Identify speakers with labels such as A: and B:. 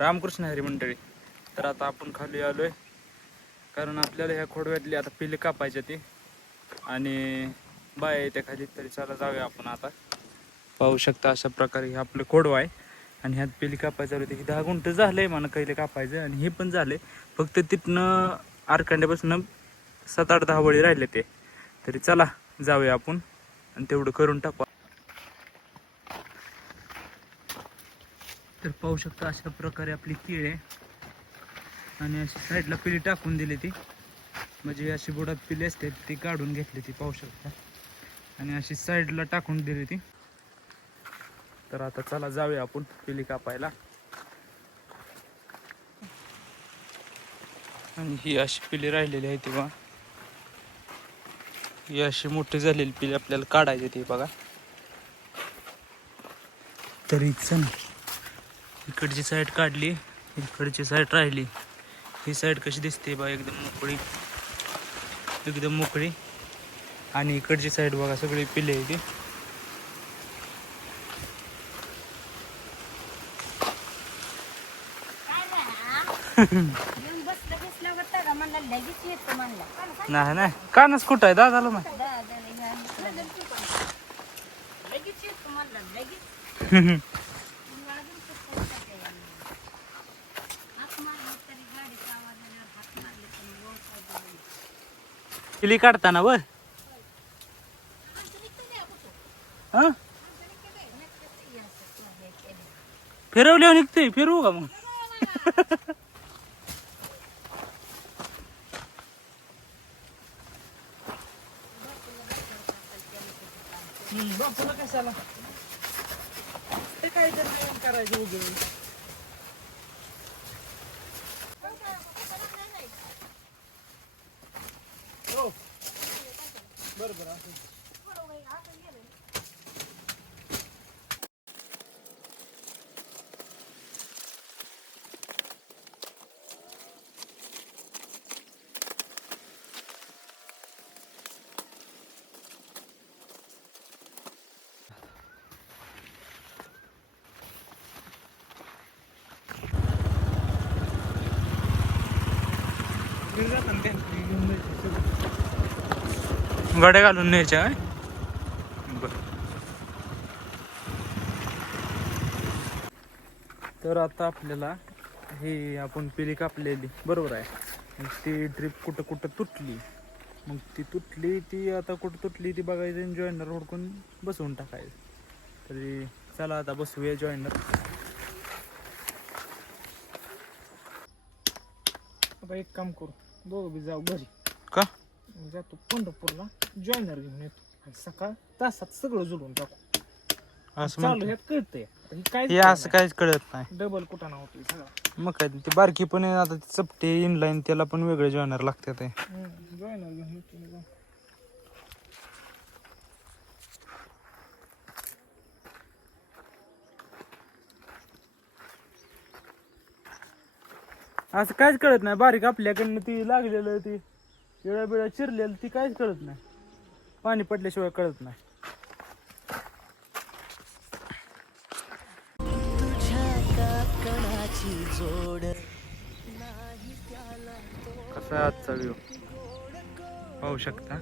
A: रामकृष्ण हरी मंडळी तर आता आपण खाली आलोय. कारण आपल्याला ह्या खोडव्यातली आता पिले कापायचे ती. आणि बाय आहे त्या खाली तरी चला जाऊया आपण आता. पाहू शकता अशा प्रकारे हे आपलं खोडवा आहे. आणि ह्यात पिली कापायचं होते हे दहा गुंठ झालंय मला कैले कापायचं. आणि हे पण झाले फक्त तिथनं आरकांड्यापासून सात आठ दहा वळी राहिले ते. तरी चला जाऊया आपण. आणि तेवढं करून टाकू. पाहू शकता अशा प्रकारे आपली केळ आहे. आणि अशी साईडला पिली टाकून दिली ती. म्हणजे अशी बुडात पिली असते ती काढून घेतली ती पाहू शकता. आणि अशी साईडला टाकून दिली ती. तर आता चला जाऊया आपण पिली कापायला. आणि ही अशी पिली राहिलेली आहे ती बघा. ही अशी मोठी झालेली पिली आपल्याला काढायची ती बघा. तरी चल. इकडची साईड काढली इकडची साईड राहिली. ही साईड कशी दिसते बा एकदम मोकळी. एकदम मोकळी. आणि इकडची साईड बघा सगळी पिले आहे ती.
B: नाही
A: नाही. कानच कुठं आहे? दादाला माहिती.
B: नाही.
A: काढताना व हा? निघते फिरवू का मग?
C: कशाला. ते काय करायचं वगैरे बरं बरं असं घेऊन जातात ना ते. घेऊन जायचं सगळं.
A: गाड्या घालून न्यायच्या काय तर आता आपल्याला हे आपण पिली कापलेली बरोबर आहे. मग ती ट्रिप कुठं कुठं तुटली? मग ती तुटली ती आता कुठं तुटली ती बघायचं जॉईनर हुडकून बसवून टाकायचं. तरी चला आता बसूया जॉईनर
C: आता एक काम करू. दोघं बी जाऊ घरी.
A: का?
C: जातो पंढरपूरला. जॉईनर घेऊन येतो. आणि सकाळ तासात सगळं जुळून टाकू.
A: असं
C: चालू
A: म्हणतो.
C: ह्यात कळतंय. आता ही काय
A: हे असं काहीच कळत नाही.
C: डबल कुठाना होती सगळं?
A: मग काय ते बारकी पण आहे, आता चपटे इनलाईन त्याला पण वेगळे जॉईनर लागतात ते.
C: जॉईनर घेऊन येतो.
A: असं काहीच कळत नाही. बारीक आपल्याकडनं ती लागलेलं ती. येळ्या बिळ्या चिरलेल ती काहीच कळत नाही. पाणी पडल्याशिवाय कळत नाही. कसा आजचा व्ह्यू पाहू शकता?